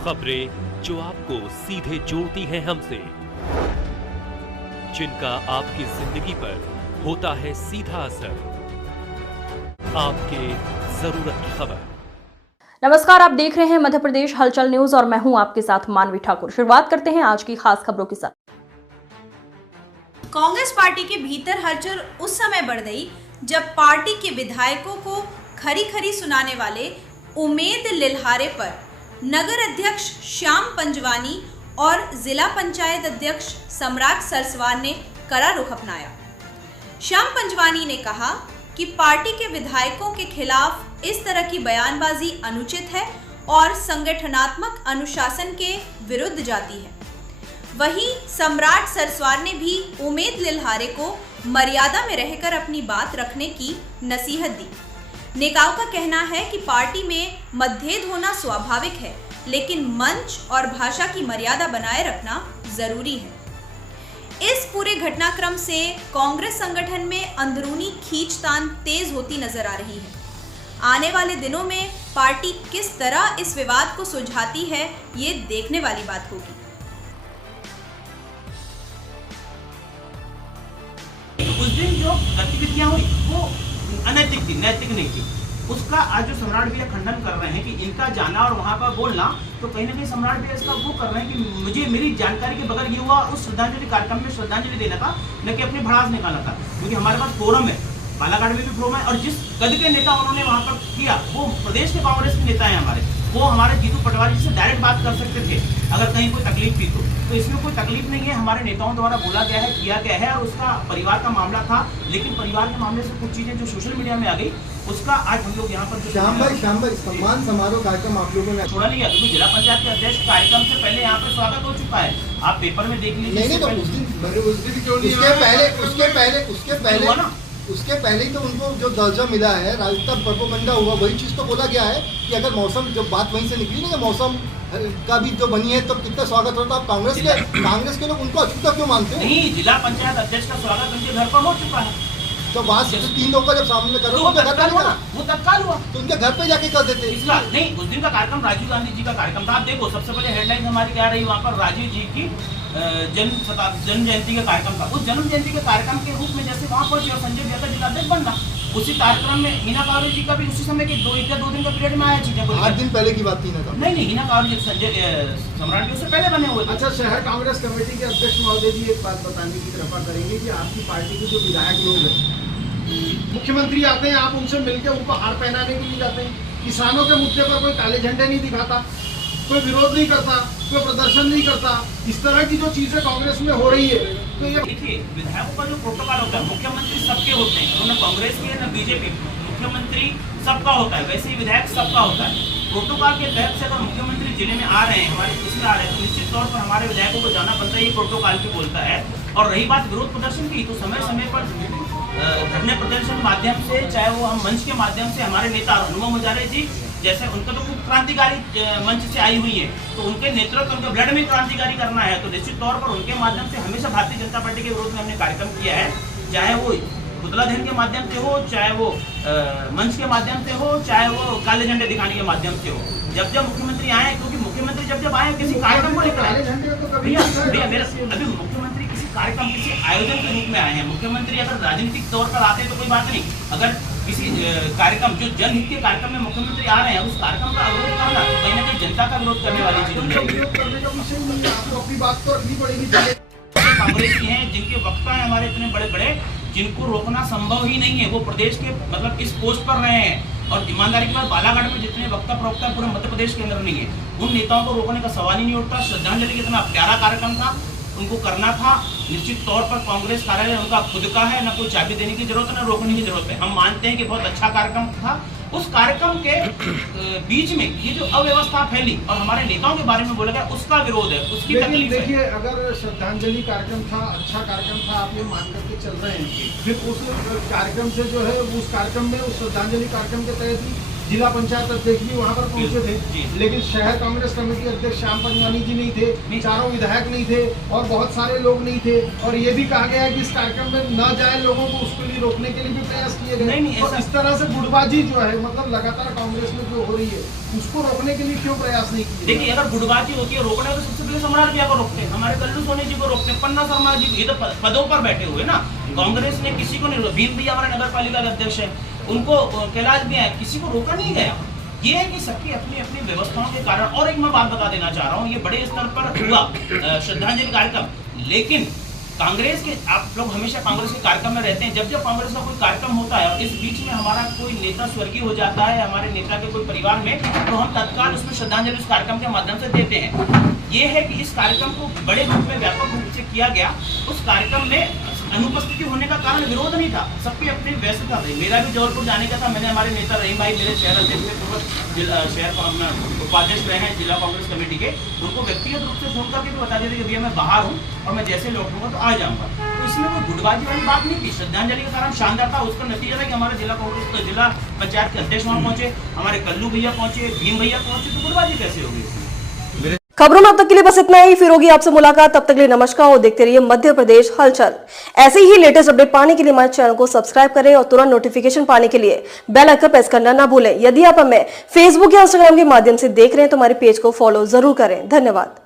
खबरें जो आपको सीधे जोड़ती हैं हमसे, जिनका आपकी जिंदगी पर होता है सीधा असर। आपके जरूरत की खबर। नमस्कार, आप देख रहे हैं मध्य प्रदेश हलचल न्यूज और मैं हूं आपके साथ मानवी ठाकुर। शुरुआत करते हैं आज की खास खबरों के साथ। कांग्रेस पार्टी के भीतर हलचल उस समय बढ़ गई जब पार्टी के विधायकों को खरी खरी सुनाने वाले उमेद लिल्हारे पर नगर अध्यक्ष श्याम पंजवानी और जिला पंचायत अध्यक्ष सम्राट सरस्वान ने कड़ा रुख अपनाया। श्याम पंजवानी ने कहा कि पार्टी के विधायकों के खिलाफ इस तरह की बयानबाजी अनुचित है और संगठनात्मक अनुशासन के विरुद्ध जाती है। वहीं सम्राट सरस्वान ने भी उमेद लिल्हारे को मर्यादा में रहकर अपनी बात रखने की नसीहत दी। नेताओं का कहना है कि पार्टी में मतभेद होना स्वाभाविक है, लेकिन मंच और भाषा की मर्यादा बनाए रखना जरूरी है। इस पूरे घटनाक्रम से कांग्रेस संगठन में अंदरूनी खींचतान तेज होती नजर आ रही है। आने वाले दिनों में पार्टी किस तरह इस विवाद को सुलझाती है, ये देखने वाली बात होगी। उस दिन जो गतिविधियां हुई वो अनैतिक थी, नैतिक नहीं थी। उसका आज जो सम्राट भैया खंडन कर रहे हैं कि इनका जाना और वहां पर बोलना, तो कहीं ना कहीं सम्राट भैया इसका वो कर रहे हैं कि मुझे मेरी जानकारी के बगैर ये हुआ उस श्रद्धांजलि कार्यक्रम में श्रद्धांजलि देना था, न कि अपनी भड़ास निकालना था। क्योंकि हमारे पास फोरम है, बालाघाट में भी फोरम है, और जिस कद के नेता उन्होंने वहां पर किया वो प्रदेश के कांग्रेस के नेता है हमारे, वो हमारे जीतू पटवारी जी से डायरेक्ट बात कर सकते थे अगर कहीं कोई तकलीफ थी तो इसमें कोई तकलीफ नहीं है। हमारे नेताओं द्वारा बोला गया है, किया गया है, और उसका परिवार का मामला था। लेकिन परिवार के मामले से कुछ चीजें जो सोशल मीडिया में आ गई, उसका आज हम लोग यहाँ पर श्याम भाई सम्मान समारोह कार्यक्रम आप लोगों ने छोड़ा नहीं है, क्योंकि जिला पंचायत के अध्यक्ष कार्यक्रम से पहले यहाँ पर स्वागत हो चुका है। आप पेपर में देख लीजिए। नहीं तो उसके पहले ही तो उनको जो दर्जा मिला है, राजस्थान प्रोपेगेंडा हुआ, वही चीज तो बोला गया है कि अगर मौसम, जब बात वहीं से निकली ना, मौसम का भी जो बनी है, तो कितना स्वागत होता है। कांग्रेस के लोग उनको अछूता क्यों मानते हैं? नहीं, जिला पंचायत अध्यक्ष का स्वागत उनके घर पर हो चुका है। तो वहाँ से 3 लोग का जब सामने करो तो तत्काल हुआ, वो तत्काल हुआ, तो उनके घर पे जाके कर देते। नहीं, उस दिन का कार्यक्रम राजीव गांधी जी का कार्यक्रम था। आप देखो, सबसे पहले हेडलाइन हमारी क्या रही, वहाँ पर राजीव जी की जन्म जयंती का कार्यक्रम था। उस जन्म जयंती के कार्यक्रम के रूप में जैसे वहाँ पहुंचे और संजय भैया का जिलाध्यक्ष बनना, उसी कार्यक्रम में हिना कावरे जी का भी उसी समय के 2 दिन का पीरियड में आया चीजें को। 8 दिन पहले की बात थी ना? नहीं, हिना कावरे जी संजय सम्राट जी उससे पहले बने हुए थे। अच्छा, शहर कांग्रेस कमेटी के अध्यक्ष महोदय जी एक बात बताने की कृपा करेंगे कि आपकी पार्टी के जो विधायक लोग हैं, मुख्यमंत्री आते हैं, आप उनसे मिलकर उनको हार पहनाने के लिए जाते हैं, किसानों के मुद्दे पर कोई काले झंडे नहीं दिखाता, कोई विरोध नहीं करता, कोई प्रदर्शन नहीं करता, इस तरह की जो चीजें कांग्रेस में हो रही है, तो ये देखिए, विधायकों का जो प्रोटोकॉल होता है, मुख्यमंत्री सबके होते हैं, न कांग्रेस के न बीजेपी। मुख्यमंत्री सबका होता है, वैसे ही विधायक सबका होता है। प्रोटोकॉल के तहत से अगर मुख्यमंत्री जिले में आ रहे हैं, हमारे इसमें आ रहे हैं, तो निश्चित तौर पर हमारे विधायकों को जाना पड़ता है, ये प्रोटोकॉल भी बोलता है। और रही बात विरोध प्रदर्शन की, तो समय समय पर धरने प्रदर्शन के माध्यम से, चाहे वो हम मंच के माध्यम से, हमारे नेता हनुमान मुजारे जी जैसे, उनका तो खूब क्रांतिकारी मंच से आई हुई है, तो उनके नेतृत्व, उनके ब्लड में क्रांतिकारी करना है, तो निश्चित तौर पर उनके माध्यम से हमेशा भारतीय जनता पार्टी के विरोध में हमने कार्यक्रम किया है। चाहे वो पुतला दहन के माध्यम से हो, चाहे वो मंच के माध्यम से हो, चाहे वो काले झंडे दिखाने के माध्यम से हो। जब मुख्यमंत्री आए, क्योंकि मुख्यमंत्री जब आए किसी कार्यक्रम को लेकर आए, अभी मुख्यमंत्री किसी कार्यक्रम, किसी आयोजन के रूप में आए हैं। मुख्यमंत्री अगर राजनीतिक तौर पर आते हैं तो कोई बात नहीं, अगर किसी कार्यक्रम, जो जनहित के कार्यक्रम में मुख्यमंत्री आ रहे हैं, उस कार्यक्रम का विरोध करना कहीं ना कहीं जनता का विरोध करने वाली चीज है। कांग्रेस की हैं जिनके वक्ता हैं हमारे इतने बड़े बड़े, जिनको रोकना संभव ही नहीं है। वो प्रदेश के मतलब इस पोस्ट पर रहे हैं, और ईमानदारी के बाद बालाघाट में जितने वक्ता प्रवक्ता पूरे मध्य प्रदेश के अंदर नहीं है, उन नेताओं को रोकने का सवाल ही नहीं उठता। श्रद्धांजलि कितना प्यारा कार्यक्रम था, उनको करना था। निश्चित तौर पर कांग्रेस कार्यालय उनका खुद का है, न कोई चाबी देने की जरूरत है, न रोकने की जरूरत है। हम मानते हैं कि बहुत अच्छा कार्यक्रम था। उस कार्यक्रम के बीच में ये जो अव्यवस्था फैली और हमारे नेताओं के बारे में बोला गया, उसका विरोध है, उसकी तकलीफ है। देखिए, अगर श्रद्धांजलि कार्यक्रम था, अच्छा कार्यक्रम था, आप ये मान करके चल रहे हैं, फिर उस कार्यक्रम से जो है, उस कार्यक्रम में, उस श्रद्धांजलि कार्यक्रम के तहत ही जिला पंचायत अध्यक्ष भी वहाँ पर पहुंचे थे, लेकिन शहर कांग्रेस कमेटी अध्यक्ष श्याम पंजवानी जी नहीं थे, चारों विधायक नहीं थे और बहुत सारे लोग नहीं थे। और ये भी कहा गया है कि इस कार्यक्रम में न जाए लोगों को, उसके लिए रोकने के लिए भी प्रयास किए गए। और इस तरह से गुटबाजी जो है, मतलब लगातार कांग्रेस में जो हो रही है, उसको रोकने के लिए क्यों प्रयास नहीं किए? देखिए, अगर गुटबाजी होती है रोकने तो सबसे पहले सम्राट भैया को रोकते हैं, हमारे कल्लू सोनी जी को रोकते हैं, पन्ना शर्मा जी, ये तो पदों पर बैठे हुए ना। कांग्रेस ने किसी को नहीं, भीम भैया हमारे नगर पालिका के अध्यक्ष है, उनको कैलाश भी है, किसी को रोका नहीं गया। ये है कि सबकी अपनी अपनी व्यवस्थाओं के कारण। और एक मैं बात बता देना चाह रहा हूँ, ये बड़े स्तर पर हुआ श्रद्धांजलि कार्यक्रम, लेकिन कांग्रेस के, आप लोग हमेशा कांग्रेस के कार्यक्रम में रहते हैं, जब जब कांग्रेस का कोई कार्यक्रम होता है और इस बीच में हमारा कोई नेता स्वर्गीय हो जाता है, हमारे नेता के कोई परिवार में, तो हम तत्काल उसमें श्रद्धांजलि उस कार्यक्रम के माध्यम से देते हैं। ये है कि इस कार्यक्रम को बड़े रूप में, व्यापक रूप से किया गया। उस कार्यक्रम में अनुपस्थिति होने का कारण विरोध नहीं था, सबकी अपनी व्यस्तता थी। मेरा भी जबलपुर जाने का था, मैंने हमारे नेता रहीम भाई, मेरे शहर अध्यक्ष में पूर्व शहर उपाध्यक्ष रहे हैं जिला कांग्रेस कमेटी के, उनको व्यक्तिगत रूप से फोन करके तो बता देते कि भैया मैं बाहर हूँ और मैं जैसे लौटूंगा तो आ जाऊंगा। तो इसमें कोई गुटबाजी वाली बात नहीं थी। श्रद्धांजलि का कारण शानदार था। उसका नतीजा था कि हमारे जिला कांग्रेस, जिला पंचायत के अध्यक्ष वहाँ पहुंचे, हमारे कल्लू भैया पहुंचे, भीम भैया पहुंचे, तो गुटबाजी कैसे होगी? खबरों में अब तक के लिए बस इतना ही। फिर होगी आपसे मुलाकात, तब तक के लिए नमस्कार और देखते रहिए मध्य प्रदेश हलचल। ऐसे ही लेटेस्ट अपडेट पाने के लिए हमारे चैनल को सब्सक्राइब करें और तुरंत नोटिफिकेशन पाने के लिए बेल आइकन प्रेस करना ना भूलें। यदि आप हमें फेसबुक या इंस्टाग्राम के माध्यम से देख रहे हैं तो हमारे पेज को फॉलो जरूर करें। धन्यवाद।